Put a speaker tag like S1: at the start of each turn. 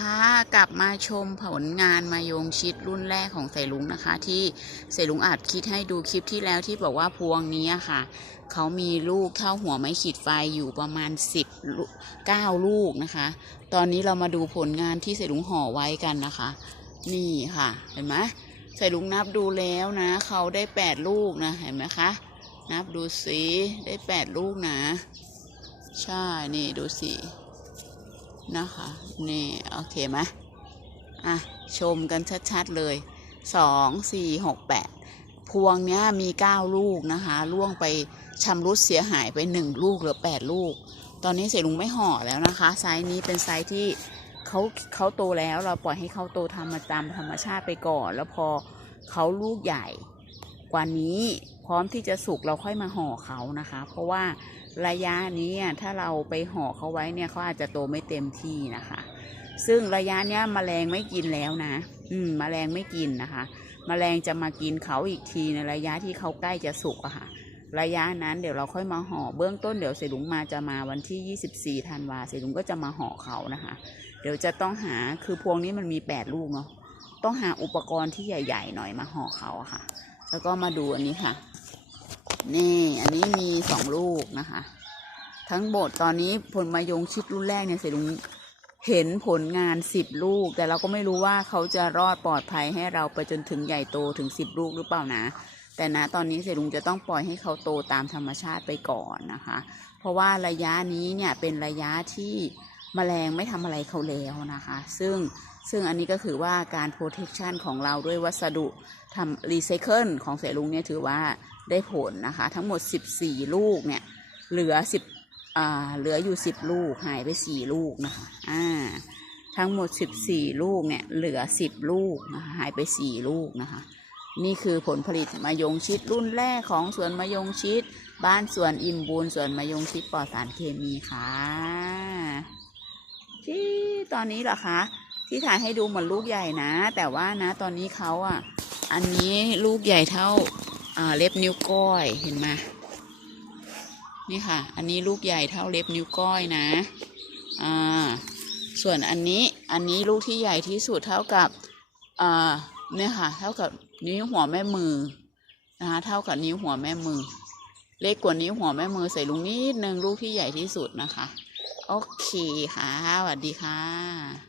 S1: คะกลับมาชมผลงานมายงชิดรุ่นแรกของใส่ลุงนะคะ ที่ใส่ลุงอัดคิดให้ดูคลิปที่แล้วที่บอกว่าพวงนี้ค่ะ เขามีลูกเท่าหัวไม้ขีดไฟอยู่ประมาณ 10ลูก9ลูกนะคะ ตอนนี้เรามาดูผลงานที่ใส่ลุงห่อไว้กันนะคะ นี่ค่ะ เห็นไหมใส่ลุงนับดูแล้วนะ เขาได้ 8 ลูกนะเห็นไหมคะนับดูสิได้ 8 ลูกนะ ใช่นี่ดูสิ นะคะ นี่ โอเคไหมอะ ชมกันชัดๆเลยสองสี่หกแปดพวงเนี้ยมีเก้าลูกนะคะล่วงไปชำรุดเสียหายไปหนึ่งลูกเหลือแปดลูก ตอนนี้เสลุงไม่ห่อแล้วนะคะ ไซส์นี้เป็นไซส์ที่เขาเขาโตแล้วเราปล่อยให้เขาโตทำมาตามธรรมชาติไปก่อน แล้วพอเขาลูกใหญ่กว่านี้พร้อมที่จะสุกเราค่อยมาห่อเขานะคะ เพราะว่า ระยะนี้ถ้าเราไปห่อเขาไว้เนี่ยเขาอาจจะโตไม่เต็มที่นะคะ ซึ่งระยะเนี้ยแมลงไม่กินแล้วนะ อืมแมลงไม่กินนะคะแมลงจะมากินเขาอีกทีในระยะที่เขาใกล้จะสุกอะค่ะ ระยะนั้นเดี๋ยวเราค่อยมาห่อเบื้องต้นเดี๋ยวเสลุงมาจะมาวันที่ 24ธันวาเสลุงก็จะมาห่อเขานะคะ เดี๋ยวจะต้องหาคือพวงนี้มันมี 8 ลูกเนาะต้องหาอุปกรณ์ที่ใหญ่ ๆ หน่อยมาห่อเขาอะค่ะ แล้วก็มาดูอันนี้ค่ะ นี่ นี้มีสองลูกนะคะ ทั้งหมดตอนนี้ผลมายงชิดรุ่นแรกเนี่ยเสลุงเห็นผลงานสิบลูก แต่เราก็ไม่รู้ว่าเขาจะรอดปลอดภัยให้เราไปจนถึงใหญ่โตถึงสิบลูกหรือเปล่านะ แต่นะตอนนี้เสลุงจะต้องปล่อยให้เขาโตตามธรรมชาติไปก่อนนะคะ เพราะว่าระยะนี้เนี่ยเป็นระยะที่แมลงไม่ทำอะไรเขาแล้วนะคะ ซึ่งซึ่งอันนี้ก็คือว่าการ protection ของเราด้วยวัสดุทำรีไซเคิลของเสลุงเนี่ยถือว่า ได้ผลนะคะ ทั้งหมด 14 ลูกเนี่ยเหลือ 10อ่าเหลืออยู่ 10 ลูกหายไป 4 ลูกนะคะอ่าทั้งหมด 14 ลูกเนี่ยเหลือ 10 ลูกนะคะหายไป 4 ลูกนะคะ นี่คือผลผลิตมะยงชิดรุ่นแรกของสวนมะยงชิด บ้านสวนอิ่มบุญสวนมะยงชิดปลอดสารเคมีค่ะที่ตอนนี้เหรอคะที่ถ่ายให้ดูเหมือนลูกใหญ่นะ แต่ว่านะตอนนี้เขาอะอันนี้ลูกใหญ่เท่า เล็บนิ้วก้อยเห็นไหมนี่ค่ะ อันนี้ลูกใหญ่เท่าเล็บนิ้วก้อยนะอ่าส่วนอันนี้อันนี้ลูกที่ใหญ่ที่สุดเท่ากับอ่าเนี่ยค่ะ เท่ากับนิ้วหัวแม่มือนะคะเท่ากับนิ้วหัวแม่มือ เล็กกว่านิ้วหัวแม่มือใส่ลุงนิดนึงลูกที่ใหญ่ที่สุดนะคะ โอเคค่ะสวัสดีค่ะ